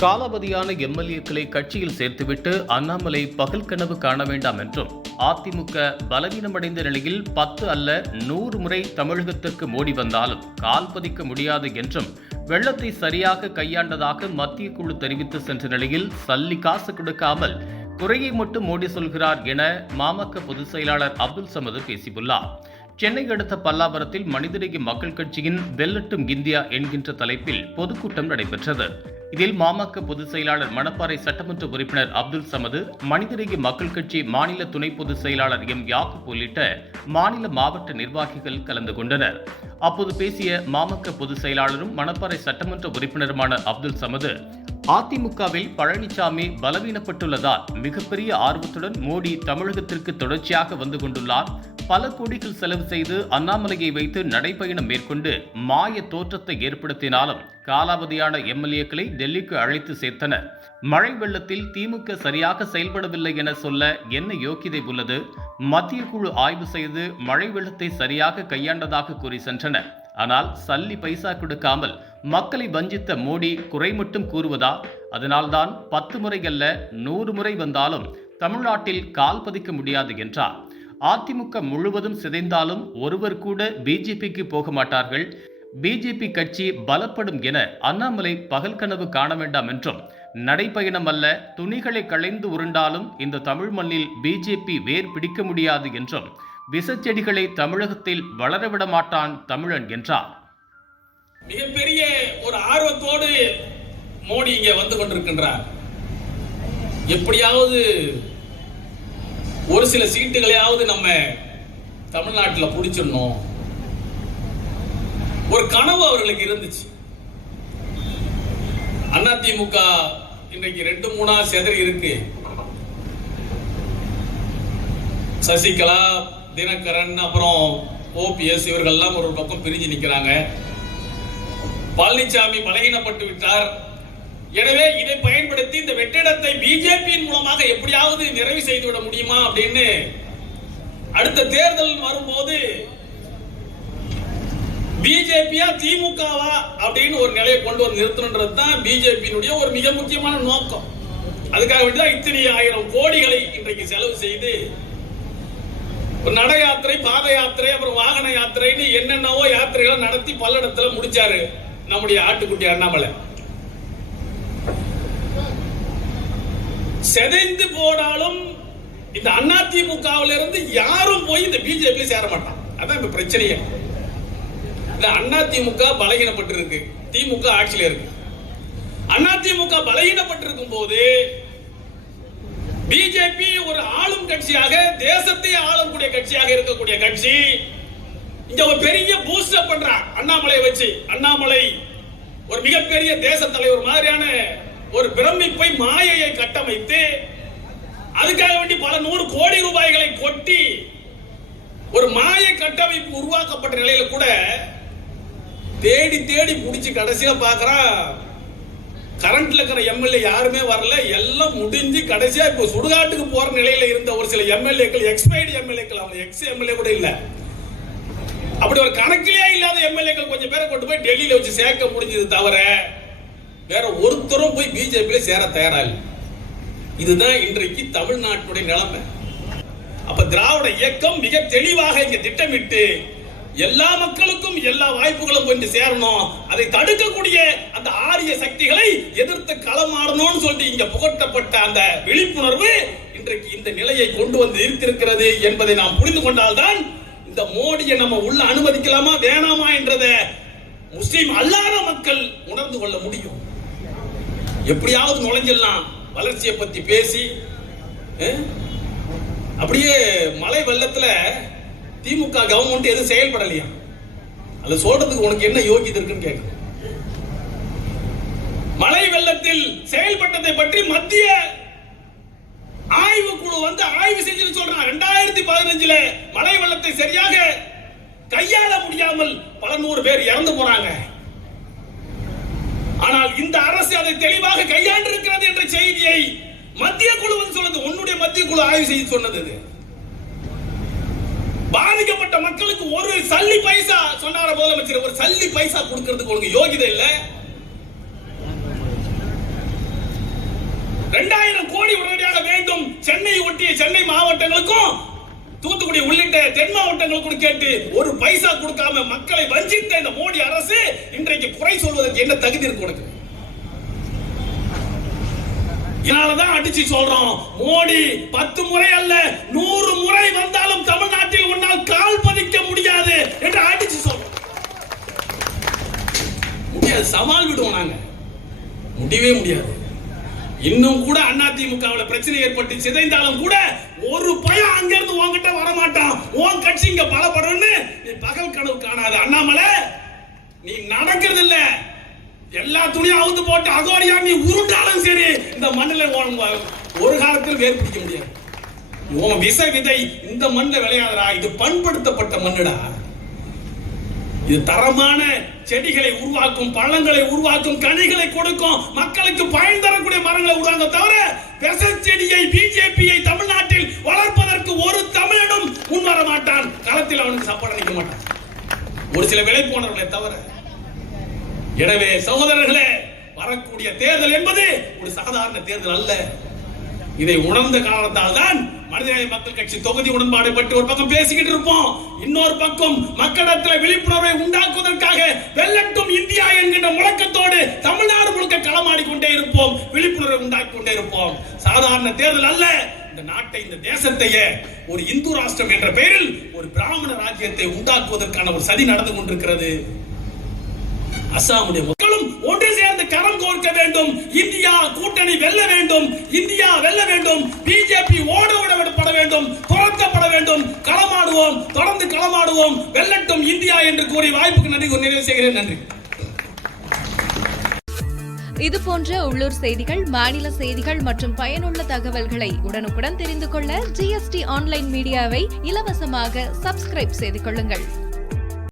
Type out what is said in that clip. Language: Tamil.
காலாவதியான எம்எல்ஏக்களை கட்சியில் சேர்த்துவிட்டு அண்ணாமலை பகல் கனவு காண வேண்டாம் என்றும் அதிமுக பலவீனமடைந்த நிலையில் பத்து அல்ல நூறு முறை தமிழகத்திற்கு மோடி வந்தாலும் கால் பதிக்க முடியாது என்றும் வெள்ளத்தை சரியாக கையாண்டதாக மத்திய குழு தெரிவித்து சென்ற நிலையில் சல்லி காசு கொடுக்காமல் குறையை மட்டும் மோடி சொல்கிறார் என மாமக பொதுச் செயலாளர் அப்துல் சமது பேசியுள்ளார். சென்னை அடுத்த பல்லாவரத்தில் மனிதநேய மக்கள் கட்சியின் வெல்லட்டும் இந்தியா என்கின்ற தலைப்பில் பொதுக்கூட்டம் நடைபெற்றது. இதில் மாமக பொதுச் செயலாளர் மணப்பாறை சட்டமன்ற உறுப்பினர் அப்துல் சமது மனிதநேய மக்கள் கட்சி மாநில துணை பொதுச் செயலாளர் எம். யாக்கூப் உள்ளிட்ட மாநில மாவட்ட நிர்வாகிகள் கலந்து கொண்டனர். அப்போது பேசிய மாமக பொதுச் செயலாளரும் மணப்பாறை சட்டமன்ற உறுப்பினருமான அப்துல் சமது அதிமுகவில் பழனிசாமி பலவீனப்பட்டுள்ளதால் மிகப்பெரிய ஆர்வத்துடன் மோடி தமிழகத்திற்கு தொடர்ச்சியாக வந்து கொண்டுள்ளார். பல கோடிகள் செலவு செய்து அண்ணாமலையை வைத்து நடைபயணம் மேற்கொண்டு மாய தோற்றத்தை ஏற்படுத்தினாலும் காலாவதியான எம்எல்ஏக்களை டெல்லிக்கு அழைத்து சேர்த்தனர். மழை வெள்ளத்தில் திமுக சரியாக செயல்படவில்லை என சொல்ல என்ன யோக்கியதை உள்ளது? மத்திய குழு ஆய்வு செய்து மழை வெள்ளத்தை சரியாக கையாண்டதாக கூறி சென்றனர். ஆனால் சல்லி பைசா கொடுக்காமல் மக்களை வஞ்சித்த மோடி குறை மட்டும் கூறுவதா? அதனால்தான் பத்து முறைகள்ல நூறு முறை வந்தாலும் தமிழ்நாட்டில் கால் பதிக்க முடியாது என்றார். அதிமுக முழுவதும் சிதைந்தாலும் ஒருவர் கூட பிஜேபிக்கு போக மாட்டார்கள். பிஜேபி கட்சி பலப்படும் என அண்ணாமலை பகல் கனவு காண வேண்டாம் என்றும் நடைப்பயணம் அல்ல துணிகளை களைந்து உருண்டாலும் இந்த தமிழ் மண்ணில் பிஜேபி வேர் பிடிக்க முடியாது என்றும் விசச்செடிகளை தமிழகத்தில் வளரவிட மாட்டான் தமிழன் என்றார். மிகப்பெரிய ஒரு ஆர்வத்தோடு மோடி இங்கே வந்து கொண்டிருக்கின்றார். எப்படியாவது ஒரு சில சீட்டுகளையாவது நம்ம தமிழ்நாட்டில் பிடிச்சிடணும். ஒரு கனவு அவர்களுக்கு இருந்துச்சு. அதிமுக இன்றைக்கு ரெண்டு மூணா செதறி இருக்கு. சசிகலா தினகரன் அப்புறம் ஓபிஎஸ் இவர்கள்லாம் ஒரு பக்கம் பிரிஞ்சு நிக்கிறாங்க. பழனிசாமி பலகீனப்பட்டு விட்டார். எனவே இதை பயன்படுத்தி இந்த வெற்றிடத்தை பிஜேபியின் மூலமாக எப்படியாவது நிறைவு செய்துவிட முடியுமா அப்படின்னு அடுத்த தேர்தல் வரும்போது பிஜேபியா திமுகவா அப்படின்னு ஒரு நிலையை கொண்டு வந்து நிறுத்தணுன்றது தான் பிஜேபியினுடைய ஒரு மிக முக்கியமான நோக்கம். அதுக்காக வேண்டிதான் இத்தனை ஆயிரம் கோடிகளை இன்றைக்கு செலவு செய்து ஒரு நட யாத்திரை பாத யாத்திரை அப்புறம் வாகன யாத்திரைன்னு என்னென்னவோ யாத்திரைகளை நடத்தி பல்லடத்துல முடிச்சாரு நம்முடைய ஆட்டுக்குட்டி அண்ணாமலை. செதைந்து போனாலும் இந்த அதிமுகவில் இருந்து யாரும் போய் இந்த பிஜேபி சேர மாட்டான். அதான் இப்ப பிரச்சனையே. இந்த அதிமுக பலகீனப்பட்டிருக்கு. திமுக ஆட்சியில இருக்கு. அதிமுக பலகீனப்பட்டிருக்கும் போது பிஜேபி ஒரு ஆளும் கட்சியாக தேசத்தை ஆளக்கூடிய கட்சியாக இருக்கக்கூடிய கட்சி இங்க ஒரு பெரிய பூஸ்டப் பண்றான் அண்ணாமலையை வச்சு. அண்ணாமலை ஒரு மிகப்பெரிய தேச தலைவர் மாதிரியான ஒரு பிரமிப்பை மாயையை கட்டமைத்து அதுக்காக வேண்டி பல நூறு கோடி ரூபாய்களை கொட்டி ஒரு மாய கட்டமைப்பு உருவாக்கப்பட்ட நிலையில கூட தேடி தேடி பிடிச்சி கடைசியில பாக்குறான் கரண்ட்ல இருக்கிற எம்எல்ஏ யாருமே வரல. எல்லாம் முடிஞ்சு கடைசியா இப்போ சுடுகாட்டுக்கு போற நிலையில இருந்த ஒரு சில எம்எல்ஏக்கள் எக்ஸ்பைர்டு எம்எல்ஏக்கள் அவங்க எக்ஸ் எம்எல்ஏ கூட இல்ல. அப்படி ஒரு கணக்கிலேயே இல்லாத எம்எல்ஏக்கள் கொஞ்சம் பேரை கொண்டு போய் டெல்லியில வச்சு சேர்க்க முடிஞ்சது தவிர வேற ஒருத்தரும் போய் பிஜேபியில சேர தயாரா இல்லை. இதுதான் இன்றைக்கு தமிழ்நாட்டுடைய நிலைமை. அப்ப திராவிட இயக்கம் மிக தெளிவாக இங்க திட்டமிட்டு எல்லா மக்களுக்கும் எல்லா வாய்ப்புகளும் கொண்டு சேரணும். அதை தடுக்கக்கூடிய அந்த ஆரிய சக்திகளை எதிர்த்து களமாடணும்னு சொல்லி இங்க புகட்டப்பட்ட அந்த விழிப்புணர்வு இன்றைக்கு இந்த நிலையை கொண்டு வந்து இருக்கிறது என்பதை நாம் புரிந்து கொண்டால்தான் இந்த மோடியை நம்ம உள்ள அனுமதிக்கலாமா வேணாமா என்றதை முஸ்லிம் அல்லாத மக்கள் உணர்ந்து கொள்ள முடியும். எப்படியாவது நுழைஞ்சிடலாம். வளர்ச்சியை பத்தி பேசி அப்படியே மலை வெள்ளத்துல திமுக கவர்மெண்ட் எதுவும் செயல்படலையா? அது சொல்றதுக்கு உனக்கு என்ன யோகியது இருக்குன்னு கேட்க மழை வெள்ளத்தில் செயல்பட்டதை பற்றி மத்திய ஆய்வு குழு வந்து ஆய்வு செஞ்சு சொல்றான். ரெண்டாயிரத்தி பதினஞ்சுல மழை வெள்ளத்தை சரியாக கையாள முடியாமல் பல நூறு பேர் இறந்து போறாங்க. ஆனால் இந்த அரசு அதை தெளிவாக கையாண்டிருக்கிறது என்ற செய்தியை மத்திய குழு வந்து சொல்லுது உன்னுடைய மத்திய குழு ஆய்வு செய்து சொன்னது பாதிக்கப்பட்ட மக்களுக்கு ஒரு சல்லி பைசா சொன்னார முதலமைச்சர். ஒரு சல்லி பைசா கொடுக்கிறதுக்கு உங்களுக்கு யோகிதை இல்ல? ரெண்டாயிரம் கோடி உடனடியாக வேண்டும். சென்னை ஒட்டிய சென்னை மாவட்டங்களுக்கும் தூத்துக்குடி உள்ளிட்ட தென் மாவட்டங்களுக்கும் கேட்டு ஒரு பைசா கொடுக்காம மக்களை வஞ்சித்த இந்த மோடி அரசு இன்றைக்கு குறை சொல்வதற்கு என்ன தகுதி இருக்கு உனக்கு? இதனாலதான் அடிச்சு சொல்றோம். மோடி பத்து முறை அல்ல நூறு முடியவே முடியாது. இன்னும் கூட அதிமுகவுல பிரச்சனை ஏற்பட்டு சிதைந்தாலும் கூட ஒரு பயம் அங்கிருந்து உன்கிட்ட வர மாட்டான் உன் கட்சி இங்க பலப்படணும்னு நீ பகல் கனவு காணாத. அண்ணாமலை நீ நடக்கிறது இல்ல எல்லா துணியும் அவுத்து போட்டு அகோரியா நீ உருண்டாலும் சரி இந்த மண்ணில் ஒரு காலத்தில் வேர் பிடிக்க முடியாது. உன் விச விதை இந்த மண்ணில் விளையாதுடா. இது பண்படுத்தப்பட்ட மண்ணுடா. இது தரமான செடிகளை உருவாக்கும் பழங்களை உருவாக்கும் கனிகளை கொடுக்கும் மக்களுக்கு பயன் தரக்கூடிய மரங்களை உருவாங்க தவிர பெச செடியை பிஜேபியை தமிழ்நாட்டில் வளர்ப்பதற்கு ஒரு தமிழனும் முன் வர மாட்டான். களத்தில் அவனுக்கு சப்போர்ட் அளிக்க மாட்டான். ஒரு சில விலை போனவர்களை தவிர எனவே சகோதரர்களே வரக்கூடிய தேர்தல் என்பது ஒரு சாதாரண தேர்தல் அல்ல. இதை உணர்ந்த காரணத்தால் தான் மனிதநேய மக்கள் கட்சி தொகுதி உடன்பாடு பற்றி ஒரு பக்கம் பேசிக்கிட்டு இருப்போம். இன்னொரு பக்கம் மக்களிடத்தில் விழிப்புணர்வை உண்டாக்குவதற்காக வெல்லட்டும் இந்தியா என்கின்ற முழக்கத்தோடு தமிழ்நாடு முழுக்க களமாடி கொண்டே இருப்போம். விழிப்புணர்வை உண்டாக்கி கொண்டே இருப்போம். சாதாரண தேர்தல் அல்ல. இந்த நாட்டை இந்த தேசத்தையே ஒரு இந்து ராஷ்டிரம் என்ற பெயரில் ஒரு பிராமண ராஜ்யத்தை உண்டாக்குவதற்கான ஒரு சதி நடந்து கொண்டிருக்கிறது. அசாமுடைய வேண்டும். இந்தியா கூட்டணி வெல்ல வேண்டும். இந்தியா வெல்ல வேண்டும். பிஜேபி ஓட விடப்பட வேண்டும். துரத்தப்பட வேண்டும். களமாடுவோம். தொடர்ந்து களமாடுவோம். வெல்லட்டும் இந்தியா என்று கூறி வாய்ப்புக்கு நன்றி கூறி நிறைவு செய்கிறேன். நன்றி. இது போன்ற உள்ளூர் செய்திகள் மாநில செய்திகள் மற்றும் பயனுள்ள தகவல்களை உடனுக்குடன் தெரிந்து கொள்ள ஜிஎஸ்டி ஆன்லைன் மீடியாவை இலவசமாக சப்ஸ்கிரைப் செய்து கொள்ளுங்கள்.